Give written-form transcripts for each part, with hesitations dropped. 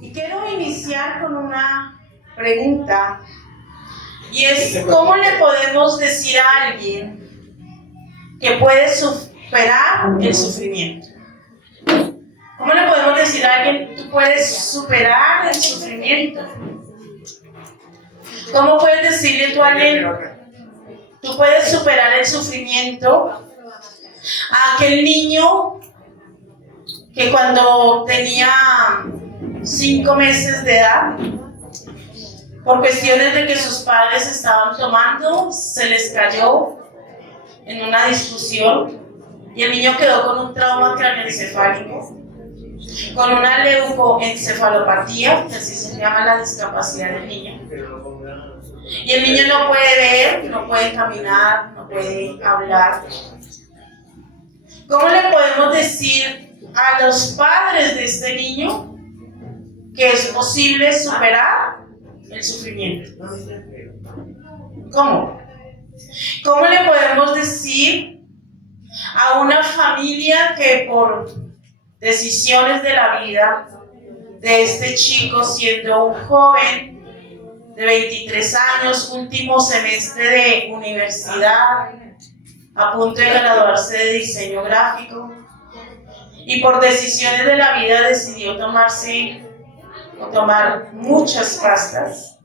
Y quiero iniciar con una pregunta, y es: ¿cómo le podemos decir a alguien que puede superar el sufrimiento? ¿Cómo le podemos decir a alguien: tú puedes superar el sufrimiento? ¿Cómo puedes decirle tú a alguien: tú puedes superar el sufrimiento? A aquel niño que cuando tenía 5 meses de edad, por cuestiones de que sus padres estaban tomando, se les cayó en una discusión y el niño quedó con un trauma craneoencefálico, con una leucoencefalopatía, que así se llama la discapacidad del niño. Y el niño no puede ver, no puede caminar, no puede hablar. ¿Cómo le podemos decir a los padres de este niño que es posible superar el sufrimiento? ¿Cómo? ¿Cómo le podemos decir a una familia que por decisiones de la vida de este chico, siendo un joven de 23 años, último semestre de universidad, a punto de graduarse de diseño gráfico, y por decisiones de la vida decidió tomar muchas pastas,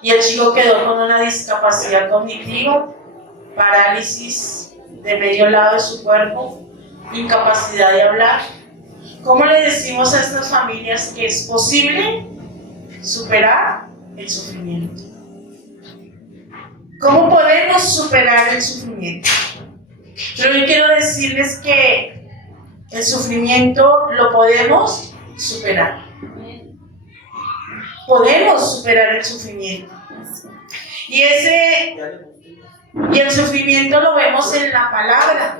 y el chico quedó con una discapacidad cognitiva, parálisis de medio lado de su cuerpo, incapacidad de hablar? ¿Cómo le decimos a estas familias que es posible superar el sufrimiento? ¿Cómo podemos superar el sufrimiento? Yo hoy quiero decirles que el sufrimiento lo podemos superar. Podemos superar el sufrimiento. Y el sufrimiento lo vemos en la palabra.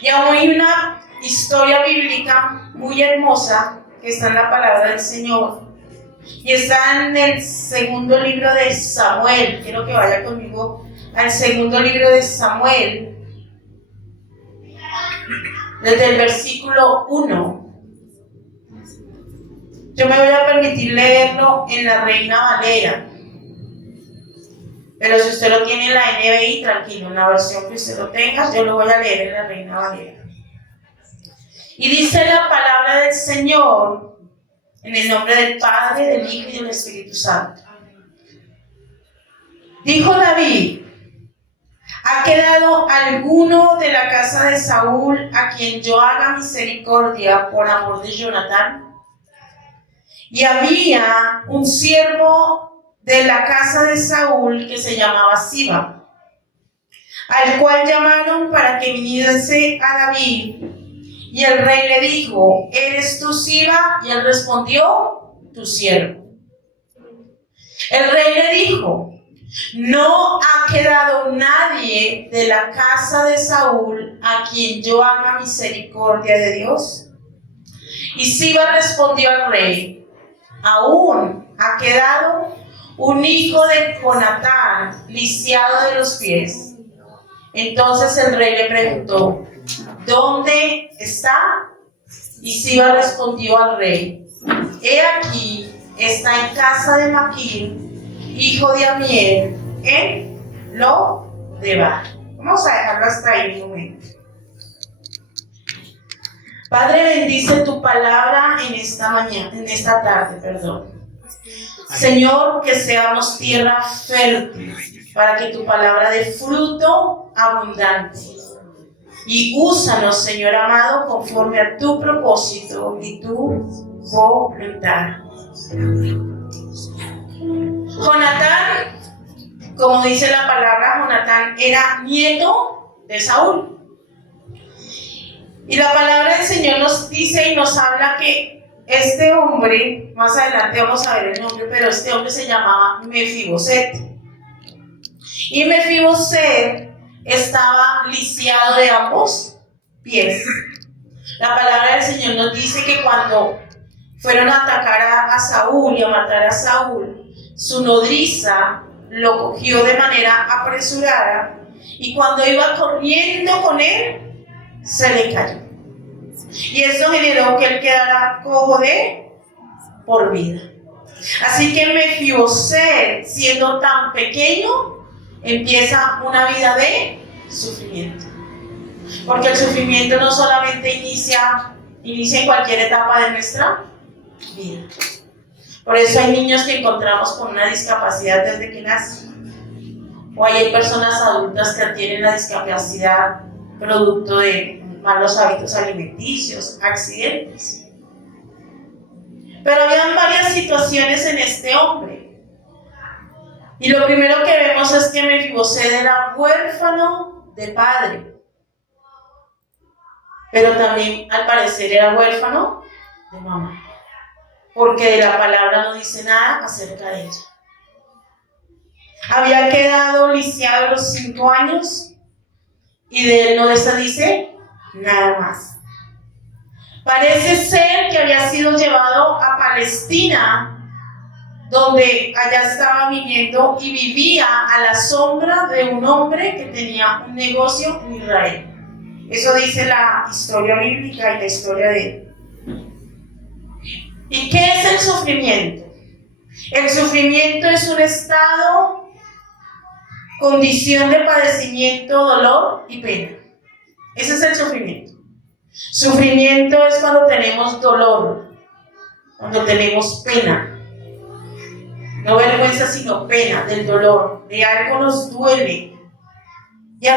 Y aún hay una historia bíblica muy hermosa que está en la palabra del Señor. Y está en el segundo libro de Samuel. Quiero que vaya conmigo al segundo libro de Samuel, desde el versículo 1. Yo me voy a permitir leerlo en la Reina Valera, pero si usted lo tiene en la NBI, tranquilo, en la versión que usted lo tenga, yo lo voy a leer en la Reina Valera. Y dice la palabra del Señor, en el nombre del Padre, del Hijo y del Espíritu Santo. Dijo David: ¿ha quedado alguno de la casa de Saúl a quien yo haga misericordia por amor de Jonatán? Y había un siervo de la casa de Saúl que se llamaba Siba, al cual llamaron para que viniese a David. Y el rey le dijo: ¿eres tú Siba? Y él respondió: tu siervo. El rey le dijo: no ha quedado nadie de la casa de Saúl a quien yo haga misericordia de Dios. Y Siba respondió al rey: aún ha quedado un hijo de Jonatán, lisiado de los pies. Entonces el rey le preguntó: ¿dónde está? Y Siba respondió al rey: he aquí, está en casa de Maquir, hijo de Amiel, en Lo-debar. Vamos a dejarlo hasta ahí un momento. Padre, bendice tu palabra en esta tarde. Señor, que seamos tierra fértil para que tu palabra dé fruto abundante. Y úsanos, Señor amado, conforme a tu propósito y tu voluntad. Jonatán, como dice la palabra, Jonatán era nieto de Saúl. Y la palabra del Señor nos dice y nos habla que este hombre, más adelante vamos a ver el nombre, pero este hombre se llamaba Mefiboset. Y Mefiboset estaba lisiado de ambos pies. La palabra del Señor nos dice que cuando fueron a atacar a Saúl y a matar a Saúl, su nodriza lo cogió de manera apresurada y cuando iba corriendo con él, se le cayó. Y eso generó que él quedara cojo de por vida. Así que Mefiboset, siendo tan pequeño, empieza una vida de sufrimiento. Porque el sufrimiento no solamente inicia en cualquier etapa de nuestra vida. Por eso hay niños que encontramos con una discapacidad desde que nacen. O hay personas adultas que tienen la discapacidad producto de malos hábitos alimenticios, accidentes. Pero habían varias situaciones en este hombre. Y lo primero que vemos es que Mefiboset era huérfano de padre. Pero también al parecer era huérfano de mamá. Porque de la palabra no dice nada acerca de ella. Había quedado lisiado a los 5 años y de él no se dice nada más. Parece ser que había sido llevado a Palestina, donde allá estaba viviendo y vivía a la sombra de un hombre que tenía un negocio en Israel. Eso dice la historia bíblica y la historia de él. ¿Y qué es el sufrimiento? El sufrimiento es un estado, condición de padecimiento, dolor y pena. Ese es el sufrimiento. Sufrimiento es cuando tenemos dolor, cuando tenemos pena. No vergüenza, sino pena del dolor. De algo nos duele. Y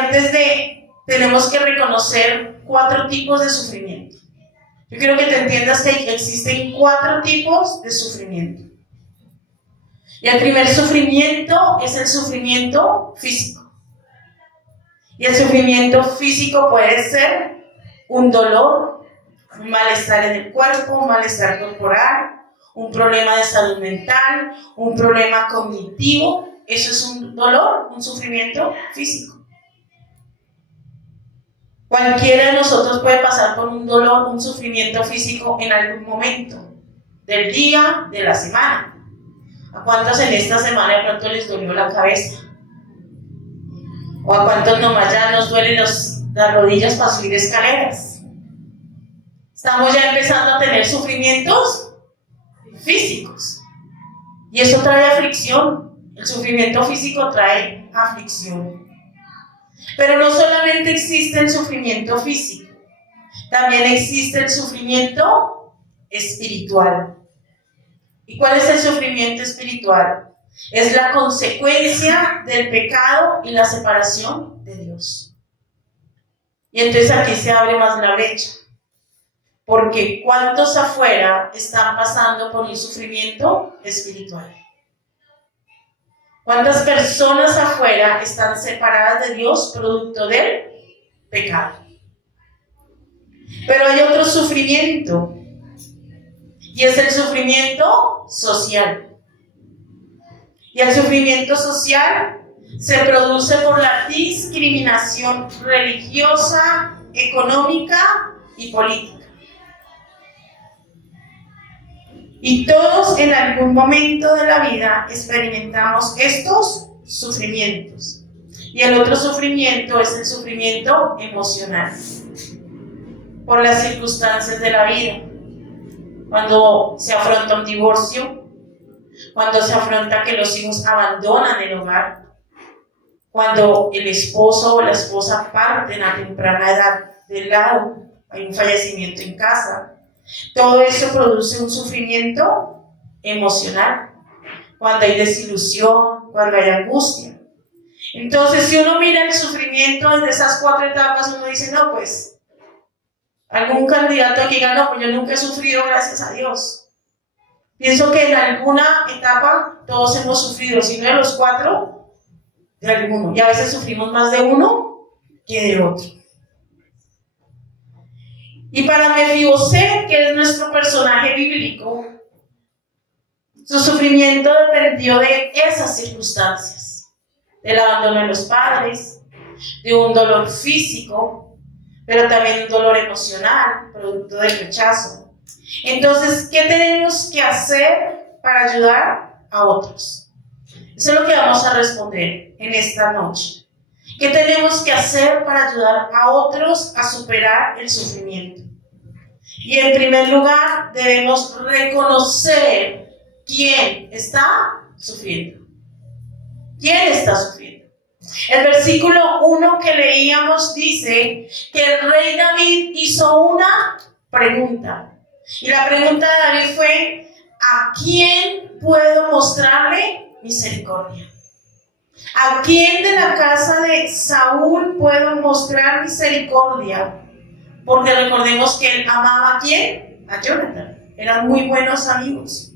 tenemos que reconocer 4 tipos de sufrimiento. Yo quiero que te entiendas que existen 4 tipos de sufrimiento. Y el primer sufrimiento es el sufrimiento físico. Y el sufrimiento físico puede ser un dolor, un malestar en el cuerpo, un malestar corporal, un problema de salud mental, un problema cognitivo. Eso es un dolor, un sufrimiento físico. Cualquiera de nosotros puede pasar por un dolor, un sufrimiento físico en algún momento del día, de la semana. ¿A cuántos en esta semana de pronto les dolió la cabeza? ¿O a cuántos nomás ya nos duelen las rodillas para subir escaleras? Estamos ya empezando a tener sufrimientos físicos. Y eso trae aflicción. El sufrimiento físico trae aflicción. Pero no solamente existe el sufrimiento físico, también existe el sufrimiento espiritual. ¿Y cuál es el sufrimiento espiritual? Es la consecuencia del pecado y la separación de Dios. Y entonces aquí se abre más la brecha. Porque ¿cuántos afuera están pasando por un sufrimiento espiritual? ¿Cuántas personas afuera están separadas de Dios producto del pecado? Pero hay otro sufrimiento, y es el sufrimiento social. Y el sufrimiento social se produce por la discriminación religiosa, económica y política. Y todos en algún momento de la vida experimentamos estos sufrimientos. Y el otro sufrimiento es el sufrimiento emocional, por las circunstancias de la vida. Cuando se afronta un divorcio, cuando se afronta que los hijos abandonan el hogar, cuando el esposo o la esposa parten a temprana edad del lado, hay un fallecimiento en casa. Todo eso produce un sufrimiento emocional, cuando hay desilusión, cuando hay angustia. Entonces, si uno mira el sufrimiento desde esas 4 etapas, uno dice, no, pues, algún candidato que diga, no, pues yo nunca he sufrido, gracias a Dios. Pienso que en alguna etapa todos hemos sufrido, si no de los 4, de alguno. Y a veces sufrimos más de uno que de otro. Y para Mefiboset, que es nuestro personaje bíblico, su sufrimiento dependió de esas circunstancias, del abandono de los padres, de un dolor físico, pero también un dolor emocional, producto del rechazo. Entonces, ¿qué tenemos que hacer para ayudar a otros? Eso es lo que vamos a responder en esta noche. ¿Qué tenemos que hacer para ayudar a otros a superar el sufrimiento? Y en primer lugar debemos reconocer quién está sufriendo. ¿Quién está sufriendo? El versículo 1 que leíamos dice que el rey David hizo una pregunta. Y la pregunta de David fue: ¿a quién puedo mostrarle misericordia? ¿A quién de la casa de Saúl puedo mostrar misericordia? Porque recordemos que él amaba ¿a quién? A Jonathan. Eran muy buenos amigos.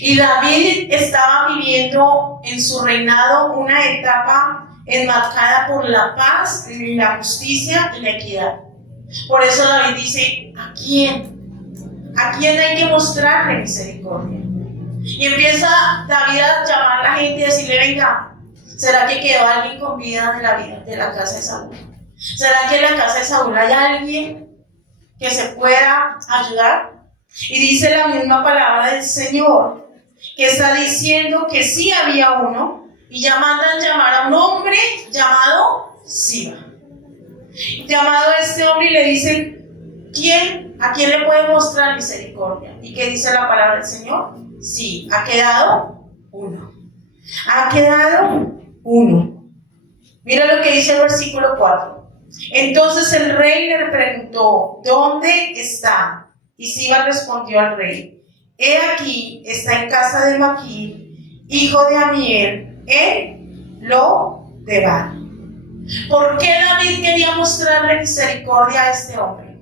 Y David estaba viviendo en su reinado una etapa enmarcada por la paz, la justicia y la equidad. Por eso David dice: ¿a quién? ¿A quién hay que mostrarle misericordia? Y empieza David a llamar a la gente y decirle: venga, ¿será que quedó alguien con vida de la casa de Saúl? ¿Será que en la casa de Saúl hay alguien que se pueda ayudar? Y dice la misma palabra del Señor, que está diciendo que sí había uno, y ya mandan llamar a un hombre llamado Siba. Llamado a este hombre y le dicen: ¿quién? ¿A quién le puede mostrar misericordia? ¿Y qué dice la palabra del Señor? Sí, ha quedado uno. Ha quedado uno. Mira lo que dice el versículo 4. Entonces el rey le preguntó: ¿dónde está? Y Siba respondió al rey: he aquí, está en casa de Maquir, hijo de Amiel, en Lo-debar. ¿Por qué David quería mostrarle misericordia a este hombre?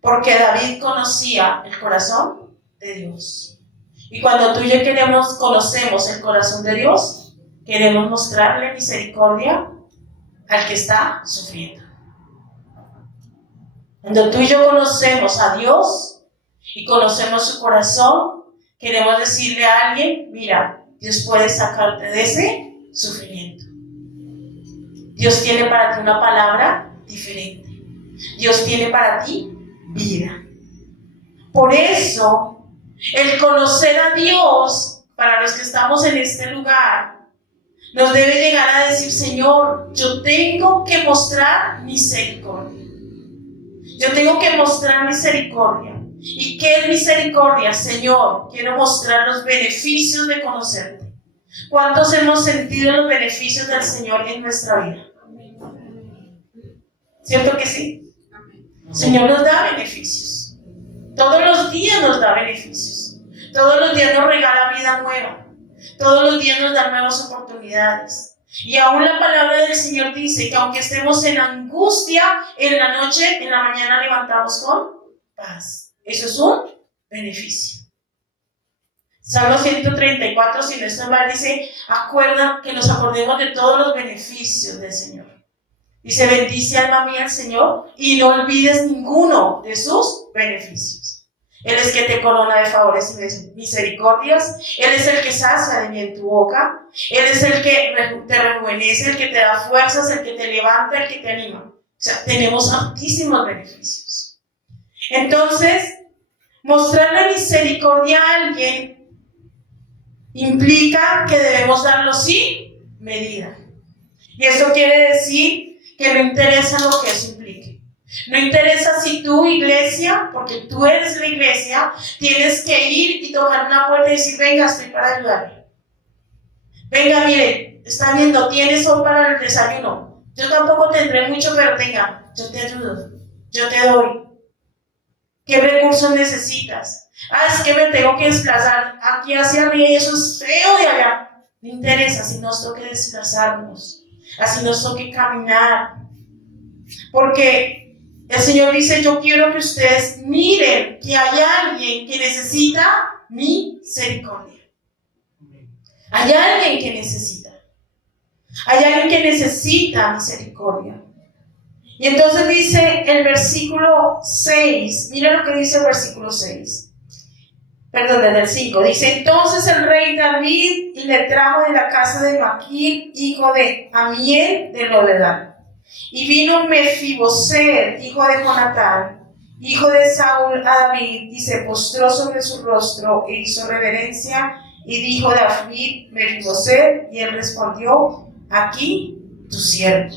Porque David conocía el corazón de Dios. Y cuando tú y yo conocemos el corazón de Dios, queremos mostrarle misericordia al que está sufriendo. Cuando tú y yo conocemos a Dios y conocemos su corazón, queremos decirle a alguien: mira, Dios puede sacarte de ese sufrimiento. Dios tiene para ti una palabra diferente. Dios tiene para ti vida. Por eso, el conocer a Dios, para los que estamos en este lugar, nos debe llegar a decir: Señor, yo tengo que mostrar misericordia. Yo tengo que mostrar misericordia. ¿Y qué es misericordia? Señor, quiero mostrar los beneficios de conocerte. ¿Cuántos hemos sentido los beneficios del Señor en nuestra vida? ¿Cierto que sí? El Señor nos da beneficios. Todos los días nos da beneficios. Todos los días nos regala vida nueva. Todos los días nos da nuevas oportunidades. Y aún la palabra del Señor dice que aunque estemos en angustia, en la noche, en la mañana levantamos con paz. Eso es un beneficio. Salmo 134, si no estoy mal, dice: acuerda que nos acordemos de todos los beneficios del Señor. Dice: bendice alma mía al Señor y no olvides ninguno de sus beneficios. Él es que te corona de favores y de misericordias. Él es el que sacia de bien tu boca. Él es el que te rejuvenece, el que te da fuerzas, el que te levanta, el que te anima. O sea, tenemos altísimos beneficios. Entonces, mostrarle misericordia a alguien implica que debemos darlo sin medida. Y eso quiere decir que no interesa lo que eso implique. No interesa si tú, iglesia, porque tú eres la iglesia, tienes que ir y tocar una puerta y decir: venga, estoy para ayudarle. Venga, mire, está viendo, tienes hoy para el desayuno. Yo tampoco tendré mucho, pero venga, yo te ayudo, yo te doy. ¿Qué recursos necesitas? Es que me tengo que desplazar aquí hacia arriba y eso es feo de allá. No interesa, si nos toque desplazarnos, así nos toque caminar. Porque el Señor dice: yo quiero que ustedes miren que hay alguien que necesita misericordia. Hay alguien que necesita. Hay alguien que necesita misericordia. Y entonces dice el versículo 6, mira lo que dice el versículo 6. Perdón, desde el 5. Dice: entonces el rey David le trajo de la casa de Maquir, hijo de Amiel, de Lo-debar. Y vino Mefiboset, hijo de Jonatán, hijo de Saúl, a David, y se postró sobre su rostro e hizo reverencia, y dijo David: Mefiboset, y él respondió: aquí tu siervo,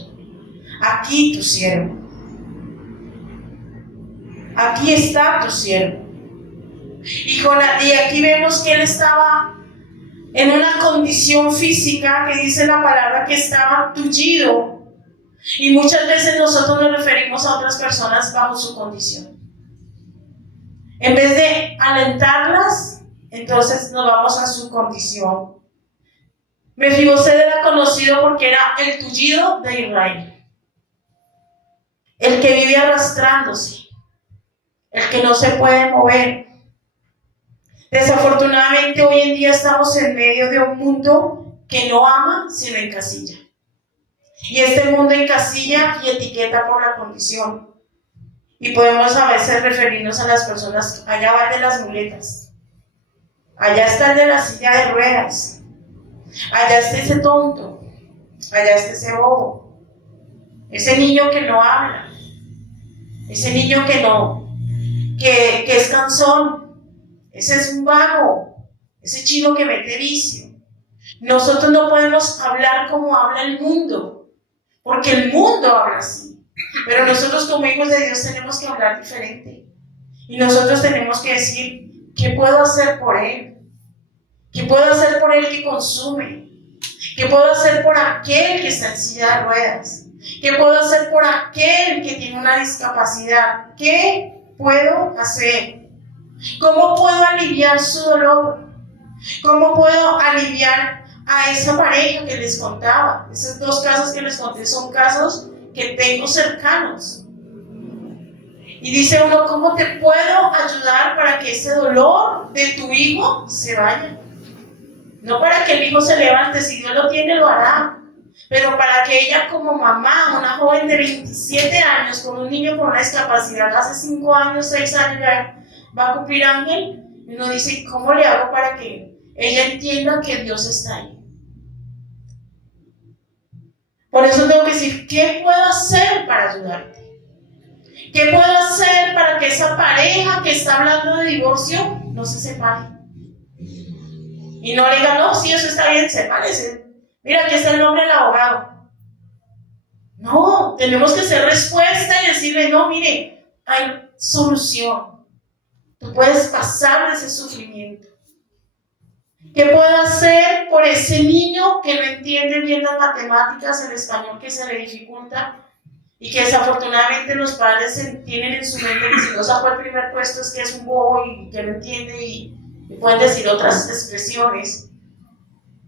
aquí tu siervo. aquí está tu siervo. Y aquí vemos que él estaba en una condición física que dice la palabra que estaba tullido. Y muchas veces nosotros nos referimos a otras personas bajo su condición. En vez de alentarlas, entonces nos vamos a su condición. Mefiboset era conocido porque era el tullido de Israel, el que vive arrastrándose, el que no se puede mover. Desafortunadamente hoy en día estamos en medio de un mundo que no ama sino encasilla. Y este mundo encasilla y etiqueta por la condición. Y podemos a veces referirnos a las personas, allá va el de las muletas, allá está el de la silla de ruedas, allá está ese tonto, allá está ese bobo, ese niño que no habla, ese niño que es cansón, ese es un vago, ese chico que mete vicio. Nosotros no podemos hablar como habla el mundo, porque el mundo habla así. Pero nosotros como hijos de Dios tenemos que hablar diferente. Y nosotros tenemos que decir, ¿qué puedo hacer por Él? ¿Qué puedo hacer por el que consume? ¿Qué puedo hacer por aquel que está en silla de ruedas? ¿Qué puedo hacer por aquel que tiene una discapacidad? ¿Qué puedo hacer? ¿Cómo puedo aliviar su dolor? ¿Cómo puedo aliviar a esa pareja que les contaba? Esos dos casos que les conté son casos que tengo cercanos. Y dice uno, ¿cómo te puedo ayudar para que ese dolor de tu hijo se vaya? No para que el hijo se levante, si Dios lo tiene lo hará, pero para que ella como mamá, una joven de 27 años con un niño con una discapacidad, hace 5 años, 6 años ya va a cumplir ángel, y uno dice, ¿cómo le hago para que ella entienda que Dios está ahí? Por eso tengo que decir, ¿qué puedo hacer para ayudarte? ¿Qué puedo hacer para que esa pareja que está hablando de divorcio no se separe? Y no le diga, no, sí, eso está bien, sepárese. Mira, aquí está el nombre del abogado. No, tenemos que hacer respuesta y decirle, no, mire, hay solución. Tú puedes pasar de ese sufrimiento. ¿Qué puedo hacer por ese niño que no entiende bien las matemáticas, el español que se le dificulta y que desafortunadamente los padres tienen en su mente que si no sacó el primer puesto es que es un bobo y que no entiende y pueden decir otras expresiones?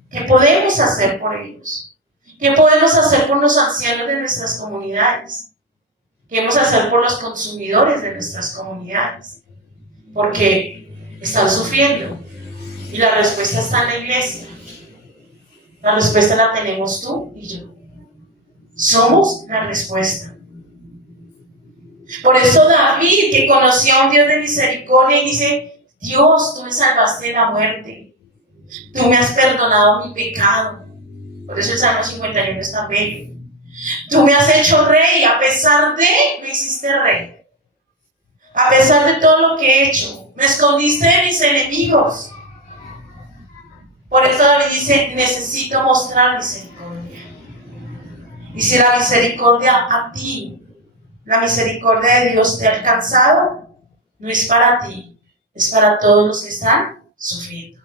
¿Qué podemos hacer por ellos? ¿Qué podemos hacer por los ancianos de nuestras comunidades? ¿Qué podemos hacer por los consumidores de nuestras comunidades? Porque están sufriendo. Y la respuesta está en la iglesia. La respuesta la tenemos tú y yo. Somos la respuesta. Por eso David, que conocía a un Dios de misericordia, y dice, Dios, tú me salvaste de la muerte. Tú me has perdonado mi pecado. Por eso el Salmo 51 es tan bello. Tú me has hecho rey, a pesar de, me hiciste rey. A pesar de todo lo que he hecho, me escondiste de mis enemigos. Por eso David dice, necesito mostrar misericordia. Y si la misericordia a ti, la misericordia de Dios te ha alcanzado, no es para ti, es para todos los que están sufriendo.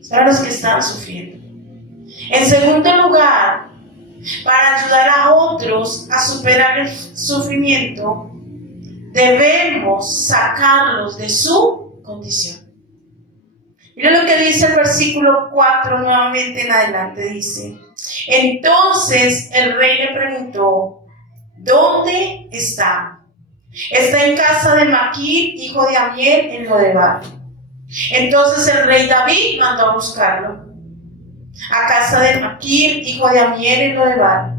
Es para los que están sufriendo. En segundo lugar, para ayudar a otros a superar el sufrimiento, debemos sacarlos de su condición. Mira lo que dice el versículo 4 nuevamente en adelante, dice, entonces el rey le preguntó, ¿dónde está? Está en casa de Maquir, hijo de Amiel, en Lodebar. Entonces el rey David mandó a buscarlo a casa de Maquir, hijo de Amiel, en Lodebar.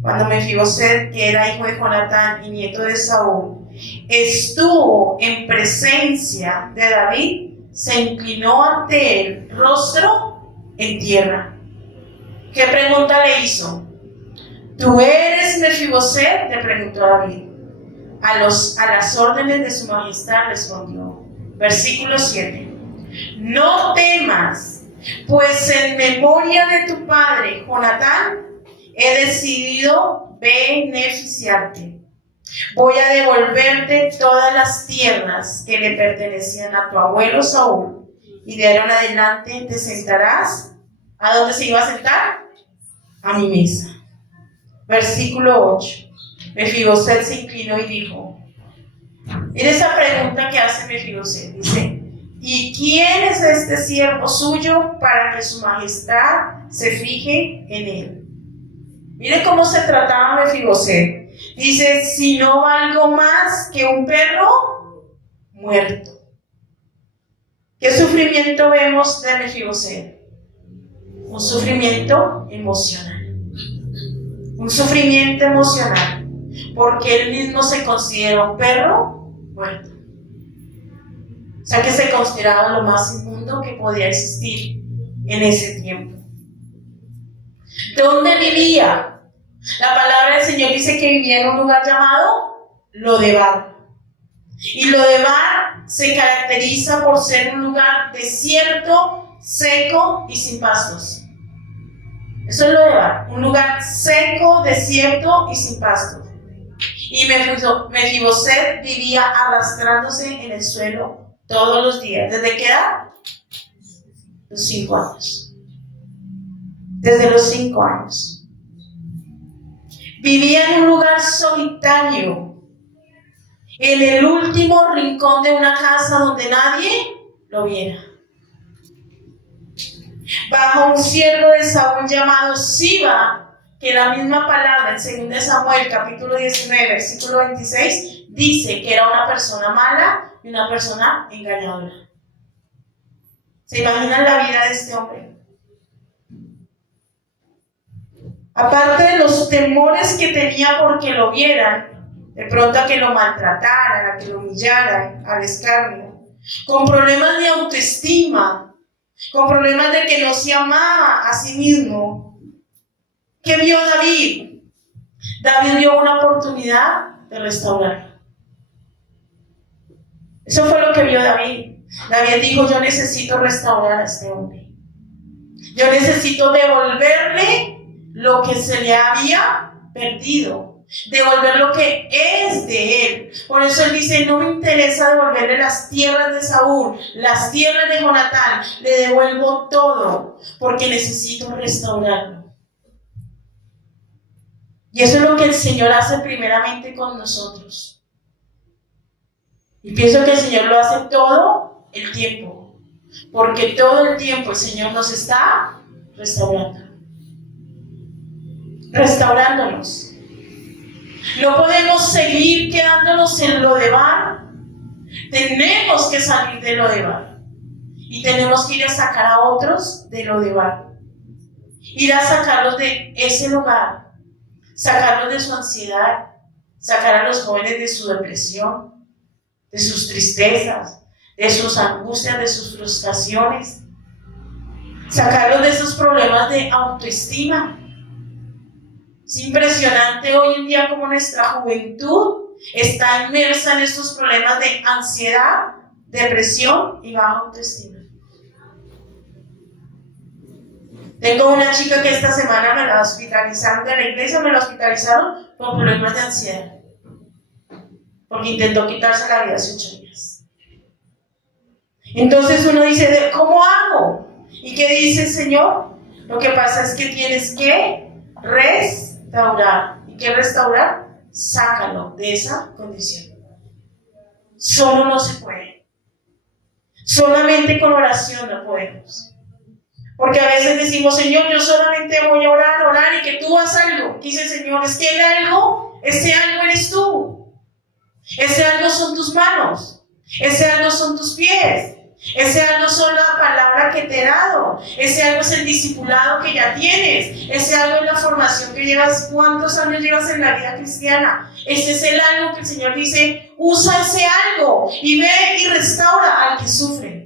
Cuando Mefiboset, que era hijo de Jonatán y nieto de Saúl, estuvo en presencia de David, se inclinó ante él, rostro en tierra. ¿Qué pregunta le hizo? ¿Tú eres Mefiboset?, le preguntó David. A las órdenes de su majestad respondió. Versículo 7. No temas, pues en memoria de tu padre Jonatán he decidido beneficiarte. Voy a devolverte todas las tierras que le pertenecían a tu abuelo Saúl, y de ahora en adelante te sentarás. ¿A dónde se iba a sentar? A mi mesa. Versículo 8. Mefiboset se inclinó y dijo, mira esa pregunta que hace Mefiboset, dice, ¿y quién es este siervo suyo para que su majestad se fije en él? Mire cómo se trataba Mefiboset. Dice, si no valgo más que un perro muerto. ¿Qué sufrimiento vemos de Mefiboset? Un sufrimiento emocional. Un sufrimiento emocional. Porque él mismo se considera un perro muerto. O sea que se consideraba lo más inmundo que podía existir en ese tiempo. ¿Dónde vivía? La palabra del Señor dice que vivía en un lugar llamado Lodebar. Y Lodebar se caracteriza por ser un lugar desierto, seco y sin pastos. Eso es Lodebar, un lugar seco, desierto y sin pastos. Y Mefiboset vivía arrastrándose en el suelo todos los días. ¿Desde qué edad? Los 5 años. Desde los 5 años. Vivía en un lugar solitario, en el último rincón de una casa donde nadie lo viera. Bajo un siervo de Saúl llamado Siba, que la misma palabra en 2 Samuel capítulo 19 versículo 26 dice que era una persona mala y una persona engañadora. ¿Se imaginan la vida de este hombre? Aparte de los temores que tenía porque lo vieran, de pronto a que lo maltrataran, a que lo humillaran, al escarnio, con problemas de autoestima, con problemas de que no se amaba a sí mismo. ¿Qué vio David? David vio una oportunidad de restaurarlo. Eso fue lo que vio David. David dijo, yo necesito restaurar a este hombre. Yo necesito devolverle lo que se le había perdido. Devolver lo que es de él. Por eso él dice, no me interesa devolverle las tierras de Saúl, las tierras de Jonatán. Le devuelvo todo porque necesito restaurarlo. Y eso es lo que el Señor hace primeramente con nosotros. Y pienso que el Señor lo hace todo el tiempo. Porque todo el tiempo el Señor nos está restaurando. Restaurándonos. No podemos seguir quedándonos en Lodebar. Tenemos que salir de Lodebar. Y tenemos que ir a sacar a otros de Lodebar. Ir a sacarlos de ese lugar. Sacarlos de su ansiedad, sacar a los jóvenes de su depresión, de sus tristezas, de sus angustias, de sus frustraciones, sacarlos de esos problemas de autoestima. Es impresionante hoy en día como nuestra juventud está inmersa en estos problemas de ansiedad, depresión y baja autoestima. Tengo una chica que esta semana me la hospitalizaron de la iglesia, me la hospitalizaron por problemas de ansiedad. Porque intentó quitarse la vida hace 8 días. Entonces uno dice, ¿cómo hago? ¿Y qué dice el Señor? Lo que pasa es que tienes que restaurar. ¿Y qué restaurar? Sácalo de esa condición. Solo no se puede. Solamente con oración no podemos. Porque a veces decimos, Señor, yo solamente voy a orar y que tú hagas algo. Dice el Señor, es que el algo, ese algo eres tú. Ese algo son tus manos. Ese algo son tus pies. Ese algo son la palabra que te he dado. Ese algo es el discipulado que ya tienes. Ese algo es la formación que llevas. ¿Cuántos años llevas en la vida cristiana? Ese es el algo que el Señor dice, usa ese algo y ve y restaura al que sufre.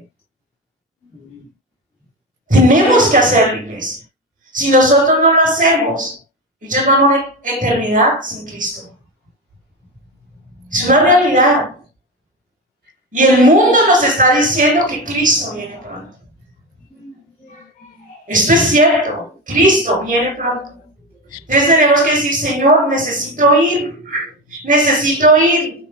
Tenemos que hacerlo, iglesia. Si nosotros no lo hacemos, ellos van a una eternidad sin Cristo. Es una realidad. Y el mundo nos está diciendo que Cristo viene pronto. Esto es cierto. Cristo viene pronto. Entonces tenemos que decir, Señor, necesito ir. necesito ir.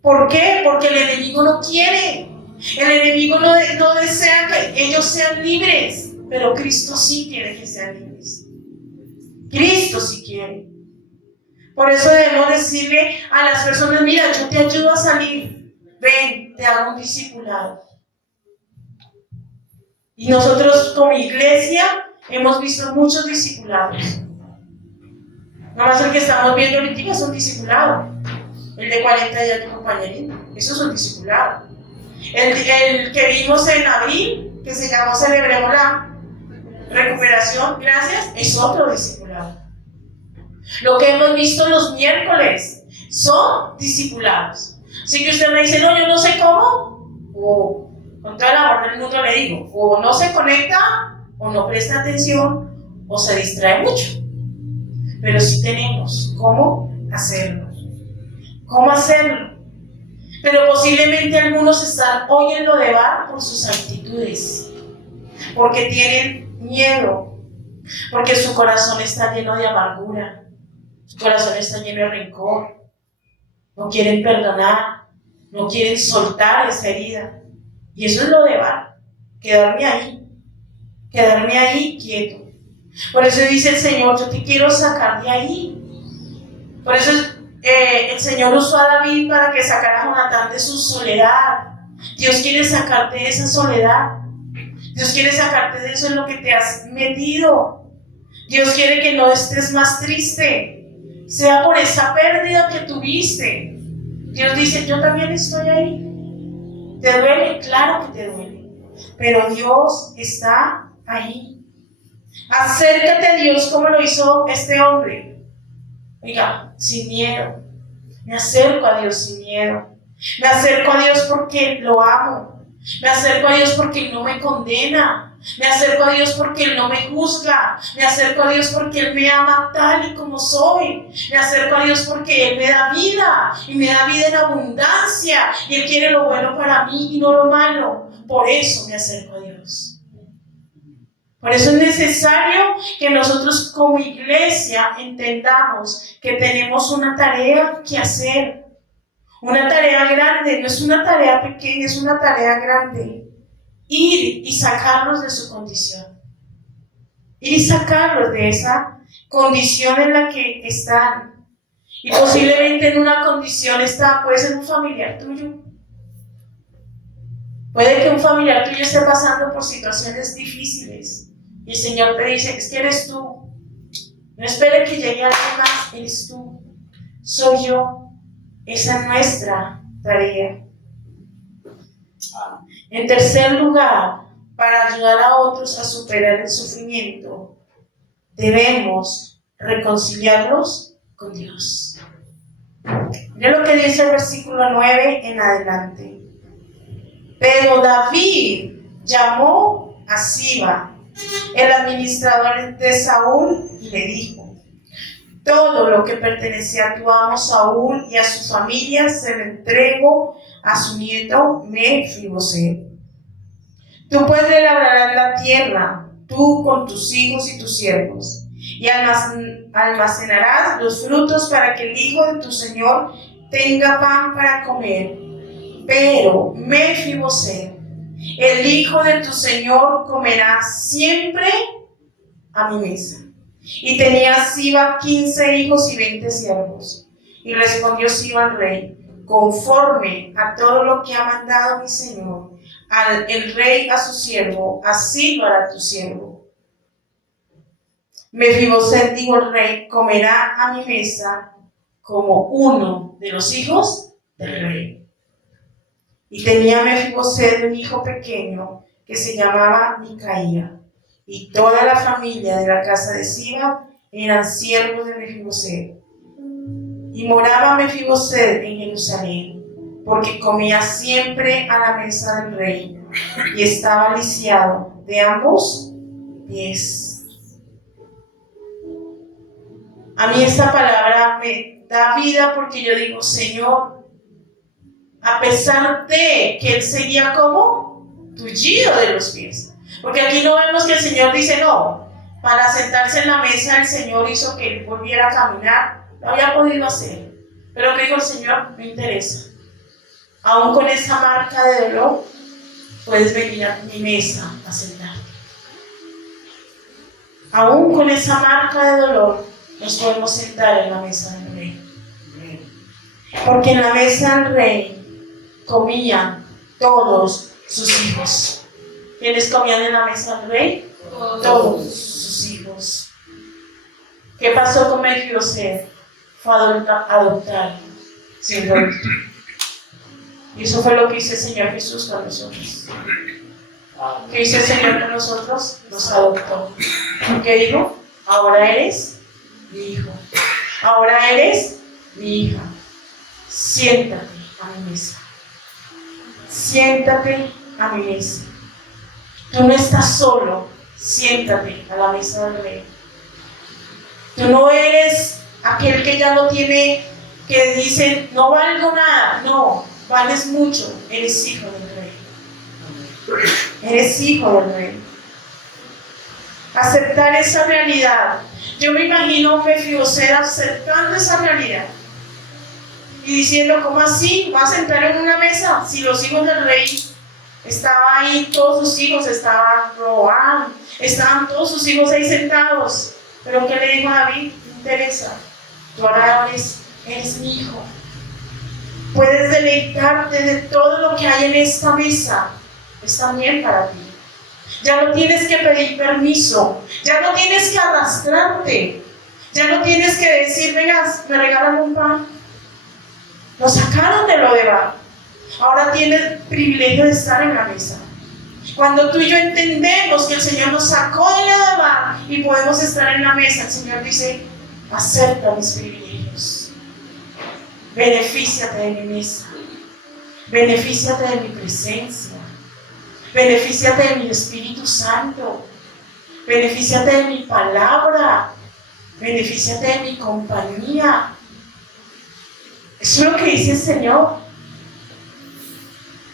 ¿Por qué? Porque el enemigo no quiere. El enemigo no desea que ellos sean libres, pero Cristo sí quiere que sean libres. Cristo sí quiere. Por eso debemos decirle a las personas, mira, yo te ayudo a salir. Ven, te hago un discipulado. Y nosotros como iglesia hemos visto muchos discipulados. Nada más el que estamos viendo ahorita es un discipulado. El de 40 días de compañerismo. Eso es un discipulado. El que vimos en abril, que se llamó Celebremos la Recuperación, gracias, es otro discipulado. Lo que hemos visto los miércoles son discipulados. Así que usted me dice, no, yo no sé cómo, o con toda la amor del mundo le digo, o no se conecta, o no presta atención, o se distrae mucho. Pero sí tenemos cómo hacerlo. ¿Cómo hacerlo? Pero posiblemente algunos están hoy en lo de bar por sus actitudes, porque tienen miedo, porque su corazón está lleno de amargura, su corazón está lleno de rencor, no quieren perdonar, no quieren soltar esa herida. Y eso es lo de bar, quedarme ahí quieto. Por eso dice el Señor, yo te quiero sacar de ahí. Por eso el Señor usó a David para que sacara a Jonatán de su soledad. Dios quiere sacarte de esa soledad. Dios quiere sacarte de eso en lo que te has metido. Dios quiere que no estés más triste, sea por esa pérdida que tuviste. Dios dice, yo también estoy ahí. ¿Te duele? Claro que te duele. Pero Dios está ahí. Acércate a Dios como lo hizo este hombre. Oiga, sin miedo. Me acerco a Dios sin miedo. Me acerco a Dios porque lo amo. Me acerco a Dios porque Él no me condena. Me acerco a Dios porque Él no me juzga. Me acerco a Dios porque Él me ama tal y como soy. Me acerco a Dios porque Él me da vida. Y me da vida en abundancia. Y Él quiere lo bueno para mí y no lo malo. Por eso me acerco a Dios. Por eso es necesario que nosotros como iglesia entendamos que tenemos una tarea que hacer. Una tarea grande, no es una tarea pequeña, es una tarea grande. Ir y sacarlos de su condición. Ir y sacarlos de esa condición en la que están. Y posiblemente en una condición está, puede ser un familiar tuyo. Puede que un familiar tuyo esté pasando por situaciones difíciles. Y el Señor te dice, es que eres tú. No espere que llegue alguien más, eres tú. Soy yo. Esa es nuestra tarea. En tercer lugar, para ayudar a otros a superar el sufrimiento, debemos reconciliarlos con Dios. Mira lo que dice el versículo 9 en adelante. Pero David llamó a Siba, el administrador de Saúl, y le dijo: todo lo que pertenecía a tu amo Saúl y a su familia se lo entrego a su nieto Mefiboset. Tú puedes labrar la tierra, tú con tus hijos y tus siervos, y almacenarás los frutos para que el hijo de tu señor tenga pan para comer. Pero Mefiboset, el hijo de tu señor, comerá siempre a mi mesa. Y tenía Siba 15 hijos y 20 siervos. Y respondió Siba al rey: conforme a todo lo que ha mandado mi señor, el rey a su siervo, así lo hará tu siervo. Mefiboset, dijo el rey, comerá a mi mesa como uno de los hijos del rey. Y tenía Mefiboset un hijo pequeño que se llamaba Micaía. Y toda la familia de la casa de Siba eran siervos de Mefiboset. Y moraba Mefiboset en Jerusalén, porque comía siempre a la mesa del rey, y estaba lisiado de ambos pies. A mí esta palabra me da vida, porque yo digo, Señor, a pesar de que él seguía como tullido de los pies. Porque aquí no vemos que el Señor dice, no, para sentarse en la mesa el Señor hizo que él volviera a caminar. lo había podido hacer. Pero que digo, el Señor, no interesa. Aún con esa marca de dolor, puedes venir a mi mesa a sentarte. Aún con esa marca de dolor, nos podemos sentar en la mesa del Rey. Porque en la mesa del Rey comían todos sus hijos. ¿Quiénes comían en la mesa del Rey? Todos sus hijos. ¿Qué pasó con Mefiboset? Fue adoptado siendo adulto. Y eso fue lo que hizo el Señor Jesús con nosotros. ¿Qué hizo el Señor con nosotros? Nos adoptó. ¿Qué dijo? Ahora eres mi hijo. Ahora eres mi hija. Siéntate a mi mesa. Siéntate a mi mesa. Tú no estás solo. Siéntate a la mesa del Rey. Tú no eres aquel que ya no tiene, que dice, no valgo nada. No, vales mucho. Eres hijo del Rey. Eres hijo del Rey. Aceptar esa realidad. Yo me imagino a Mefiboset aceptando esa realidad y diciendo, ¿cómo así? ¿Va a sentar en una mesa? Si los hijos del rey estaban ahí, todos sus hijos estaban robando, estaban todos sus hijos ahí sentados. Pero ¿qué le dijo a David? No interesa, tú ahora eres mi hijo. Puedes deleitarte de todo lo que hay en esta mesa. Es también para ti. Ya no tienes que pedir permiso, ya no tienes que arrastrarte, ya no tienes que decir, venga, me regalan un pan. Lo sacaron de lo de bar. Ahora tienes el privilegio de estar en la mesa. Cuando tú y yo entendemos que el Señor nos sacó de lo de bar y podemos estar en la mesa, el Señor dice, acepta mis privilegios. Benefíciate de mi mesa. Benefíciate de mi presencia. Benefíciate de mi Espíritu Santo. Benefíciate de mi palabra. Benefíciate de mi compañía. Eso es lo que dice el Señor.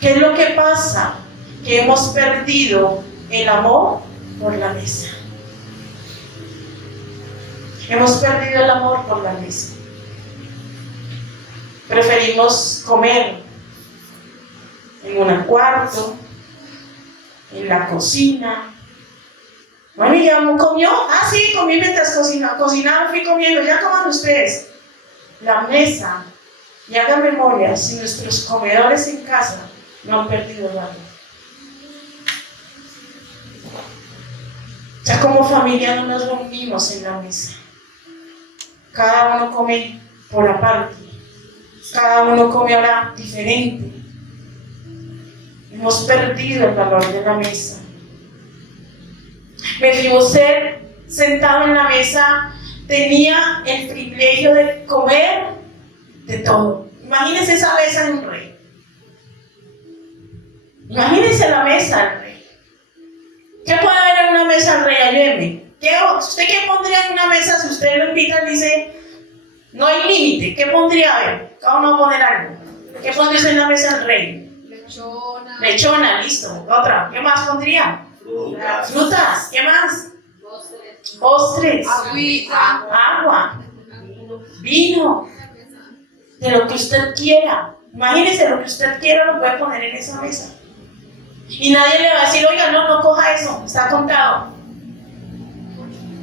¿Qué es lo que pasa? Que hemos perdido el amor por la mesa. Hemos perdido el amor por la mesa. Preferimos comer en un cuarto, en la cocina. Bueno, ¿y ya comió? Ah, sí, comí mientras cocinaba, fui comiendo. Ya coman ustedes. La mesa, y hagan memoria, si nuestros comedores en casa no han perdido el valor. Ya como familia no nos reunimos en la mesa. Cada uno come por aparte. Cada uno come ahora diferente. Hemos perdido el valor de la mesa. Mefiboset, sentado en la mesa, tenía el privilegio de comer de todo. Imagínense esa mesa de un rey. Imagínense la mesa del rey. ¿Qué puede haber en una mesa del rey? Ayúdenme. ¿Usted qué pondría en una mesa si usted lo invita y dice, no hay límite? ¿Qué pondría? A ver, cada uno va a poner algo. ¿Qué pondría usted en la mesa del rey? Lechona. Lechona, listo. Otra. ¿Qué más pondría? Frutas. Frutas. ¿Qué más? Postres. Postres. Agüita. Agua. Vino. De lo que usted quiera. Imagínese lo que usted quiera lo puede poner en esa mesa. Y nadie le va a decir, oiga, no coja eso, está contado.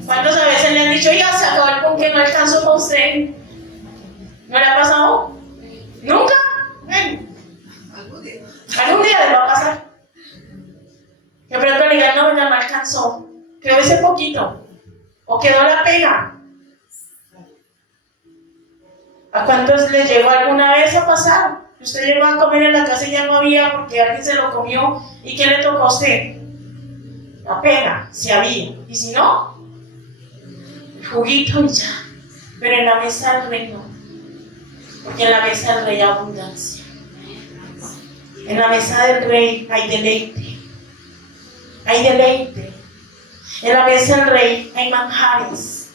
¿Cuántas veces le han dicho, oiga, se acabó el ponqué, no alcanzó para usted? ¿No le ha pasado? ¿Nunca? Bueno, algún día le va a pasar. Que pronto le digan, no, ya no alcanzó. Quedó ese poquito. O quedó la pega. ¿A cuántos les llegó alguna vez a pasar? Usted llegó a comer en la casa y ya no había porque alguien se lo comió. ¿Y qué le tocó a usted? La pega, si había. Y si no, el juguito y ya. Pero en la mesa del rey no. Porque en la mesa del rey hay abundancia. En la mesa del rey hay deleite. Hay deleite. En la mesa del rey hay manjares.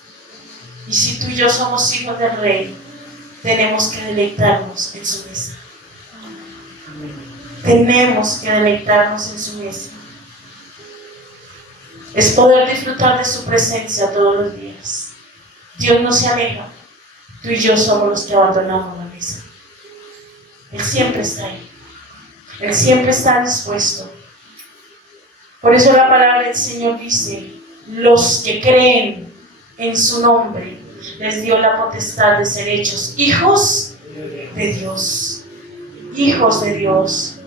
Y si tú y yo somos hijos del rey, tenemos que deleitarnos en su mesa. Tenemos que deleitarnos en su mesa. Es poder disfrutar de su presencia todos los días. Dios no se aleja. tú y yo somos los que abandonamos la mesa. Él siempre está ahí. Él siempre está dispuesto. Por eso la palabra del Señor dice, los que creen en su nombre, les dio la potestad de ser hechos hijos de Dios. Hijos de Dios.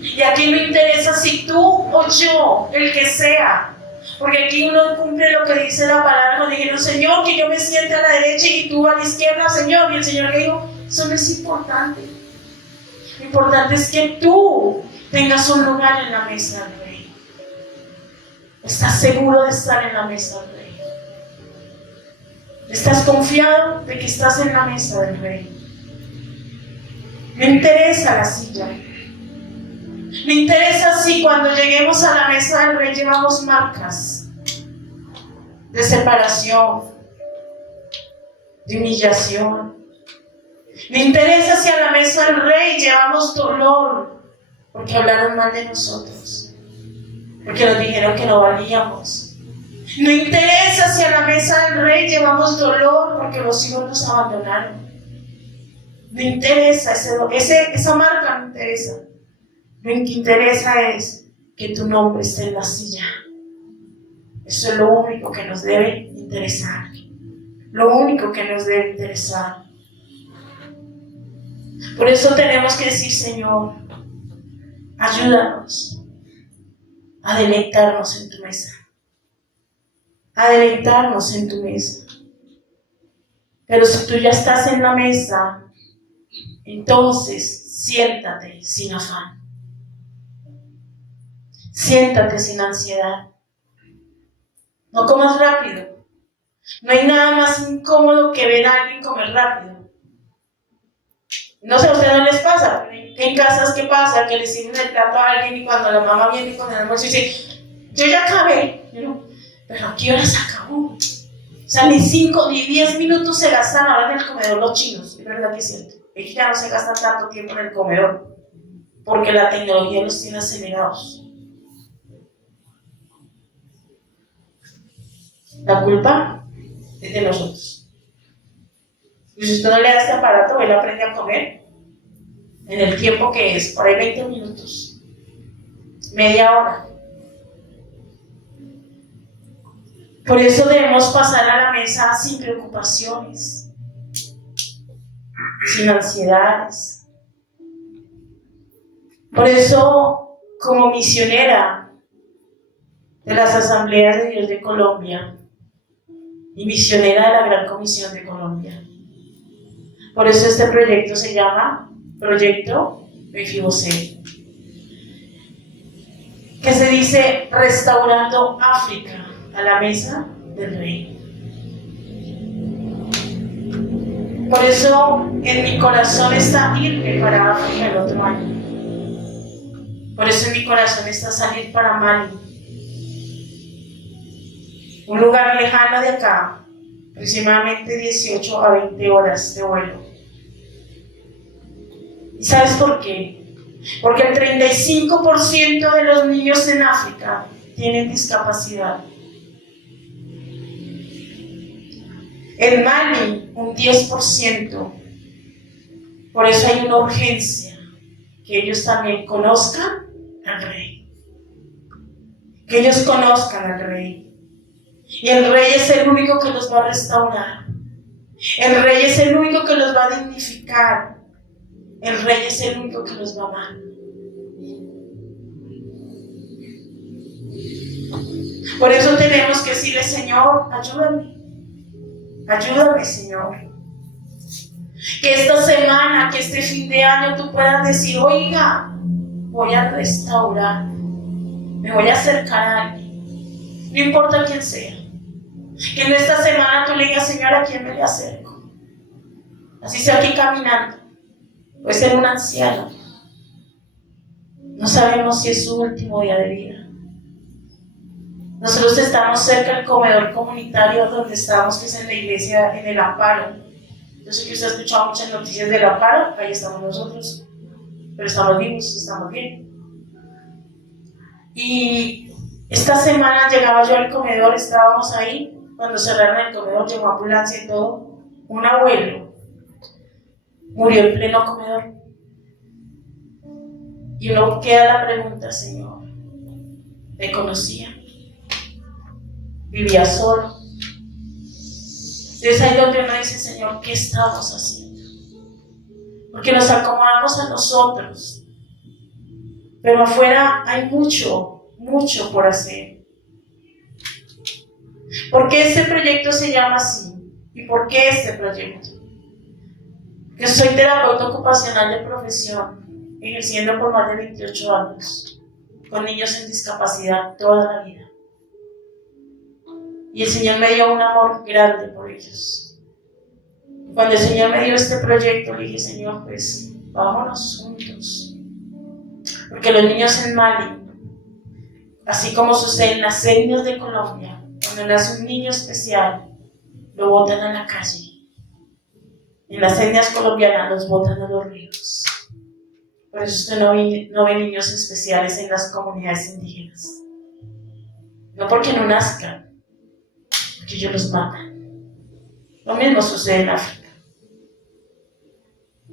Y aquí no interesa si tú o yo, el que sea, porque aquí uno cumple lo que dice la palabra. Cuando dijeron, Señor, que yo me siente a la derecha y tú a la izquierda, Señor. Y el Señor le dijo, eso no es importante. Lo importante es que tú tengas un lugar en la mesa del Rey. ¿Estás seguro de estar en la mesa del Rey? ¿Estás confiado de que estás en la mesa del Rey? Me interesa la silla. Me interesa si cuando lleguemos a la mesa del Rey llevamos marcas de separación, de humillación. Me interesa si a la mesa del Rey llevamos dolor porque hablaron mal de nosotros, porque nos dijeron que no valíamos. Me interesa si a la mesa del Rey llevamos dolor porque los hijos nos abandonaron. Me interesa esa marca, me interesa. Lo que interesa es que tu nombre esté en la silla. Eso es lo único que nos debe interesar. Lo único que nos debe interesar. Por eso tenemos que decir, Señor, ayúdanos a deleitarnos en tu mesa. A deleitarnos en tu mesa. Pero si tú ya estás en la mesa, entonces siéntate sin afán. Siéntate sin ansiedad. No comas rápido. No hay nada más incómodo que ver a alguien comer rápido. No sé, a ustedes no les pasa. En casas, ¿qué pasa? Que le sirven el plato a alguien y cuando la mamá viene con el almuerzo dice, yo ya acabé. Pero ¿a qué hora se acabó? O sea, ni 5 ni 10 minutos se gastan ahora en el comedor los chinos. Es verdad que es cierto. Ellos ya no se gastan tanto tiempo en el comedor porque la tecnología los tiene acelerados. La culpa es de nosotros. Y si usted no le da este aparato, él aprende a comer en el tiempo que es, por ahí 20 minutos, media hora. Por eso debemos pasar a la mesa sin preocupaciones, sin ansiedades. Por eso, como misionera de las Asambleas de Dios de Colombia y misionera de la Gran Comisión de Colombia, por eso este proyecto se llama Proyecto Mefiboset, que se dice Restaurando África a la mesa del Rey. Por eso en mi corazón está irme para África el otro año. Por eso en mi corazón está salir para Mali, un lugar lejano de acá, aproximadamente 18 a 20 horas de vuelo. ¿Y sabes por qué? Porque el 35% de los niños en África tienen discapacidad. En Mali, un 10%. Por eso hay una urgencia, que ellos también conozcan al Rey. Que ellos conozcan al Rey. Y el Rey es el único que los va a restaurar. El Rey es el único que los va a dignificar. El Rey es el único que los va a amar. Por eso tenemos que decirle, Señor, ayúdame. Ayúdame, Señor. Que esta semana, que este fin de año tú puedas decir, oiga, voy a restaurar. Me voy a acercar a alguien. No importa quién sea. Que en esta semana tú le digas, Señor, ¿a quién me le acerco? Así sea aquí caminando. Puede ser un anciano. No sabemos si es su último día de vida. Nosotros estamos cerca del comedor comunitario donde estamos, que es en la iglesia, en el Amparo. Yo sé que usted ha escuchado muchas noticias del Amparo, ahí estamos nosotros. Pero estamos vivos, estamos bien. Y esta semana llegaba yo al comedor, estábamos ahí. Cuando cerraron el comedor, llegó ambulancia y todo. Un abuelo murió en pleno comedor. Y uno queda la pregunta, Señor, ¿te conocía? ¿Vivía solo? Entonces ahí donde uno dice, Señor, ¿qué estamos haciendo? Porque nos acomodamos a nosotros, pero afuera hay mucho, mucho por hacer. ¿Por qué este proyecto se llama así? ¿Y por qué este proyecto? Yo soy terapeuta ocupacional de profesión, ejerciendo por más de 28 años, con niños en discapacidad toda la vida. Y el Señor me dio un amor grande por ellos. Cuando el Señor me dio este proyecto, le dije, Señor, pues vámonos juntos. Porque los niños en Mali, así como sucede en las etnias de Colombia, cuando nace un niño especial, lo botan a la calle. En las etnias colombianas los botan a los ríos. Por eso usted no ve niños especiales en las comunidades indígenas. No porque no nazcan, porque ellos los matan. Lo mismo sucede en África.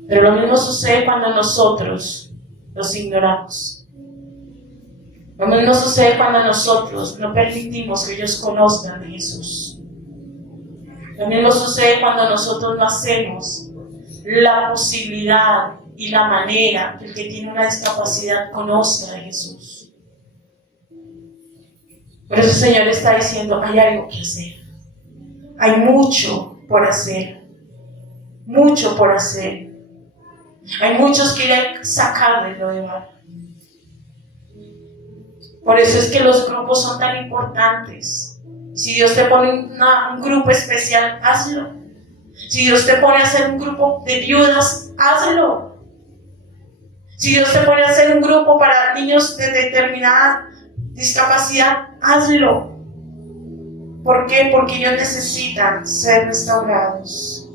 Pero lo mismo sucede cuando nosotros los ignoramos. Lo mismo sucede cuando nosotros no permitimos que ellos conozcan de Jesús. Lo mismo sucede cuando nosotros no hacemos la posibilidad y la manera que el que tiene una discapacidad conozca de Jesús. Por eso el Señor está diciendo, hay algo que hacer. Hay mucho por hacer. Mucho por hacer. Hay muchos que quieren sacar de lo de mal. Por eso es que los grupos son tan importantes. Si Dios te pone un grupo especial, hazlo. Si Dios te pone a hacer un grupo de viudas, hazlo. Si Dios te pone a hacer un grupo para niños de determinada discapacidad, hazlo. ¿Por qué? Porque ellos necesitan ser restaurados.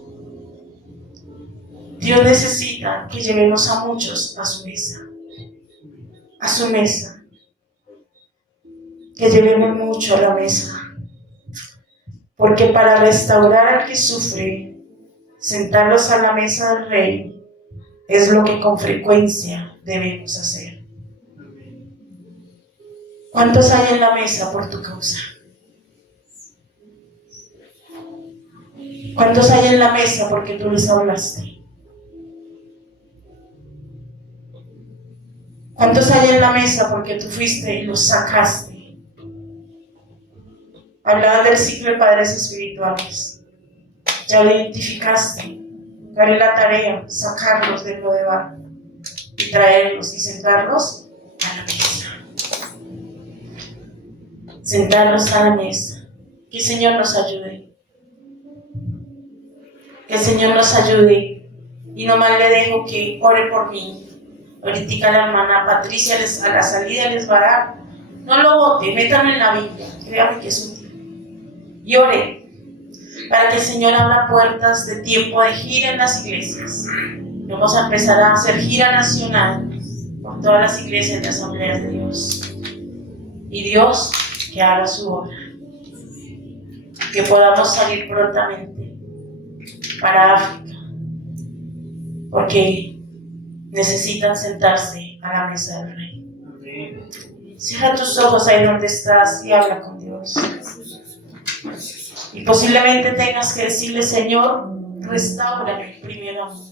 Dios necesita que llevemos a muchos a su mesa. A su mesa. Que llevemos mucho a la mesa. Porque para restaurar al que sufre, sentarlos a la mesa del Rey, es lo que con frecuencia debemos hacer. ¿Cuántos hay en la mesa por tu causa? ¿Cuántos hay en la mesa porque tú les hablaste? ¿Cuántos hay en la mesa porque tú fuiste y los sacaste? Hablaba del ciclo de padres espirituales. Ya lo identificaste. ¿Cuál es la tarea? Sacarlos del lo de abajo y traerlos y sentarlos a la mesa. Sentarlos a la mesa. Que el Señor nos ayude. Que el Señor nos ayude. Y nomás le dejo que ore por mí. Ahorita la hermana Patricia a la salida les va a dar. No lo bote, métanlo en la Biblia. Créame que es útil. Y ore para que el Señor abra puertas de tiempo de gira en las iglesias. Vamos a empezar a hacer gira nacional por todas las iglesias de Asambleas de Dios. Y Dios que haga su obra. Que podamos salir prontamente para África. Porque necesitan sentarse a la mesa del Rey. Cierra tus ojos ahí donde estás y habla con Dios. Y posiblemente tengas que decirle, Señor, restáurame primero a mí.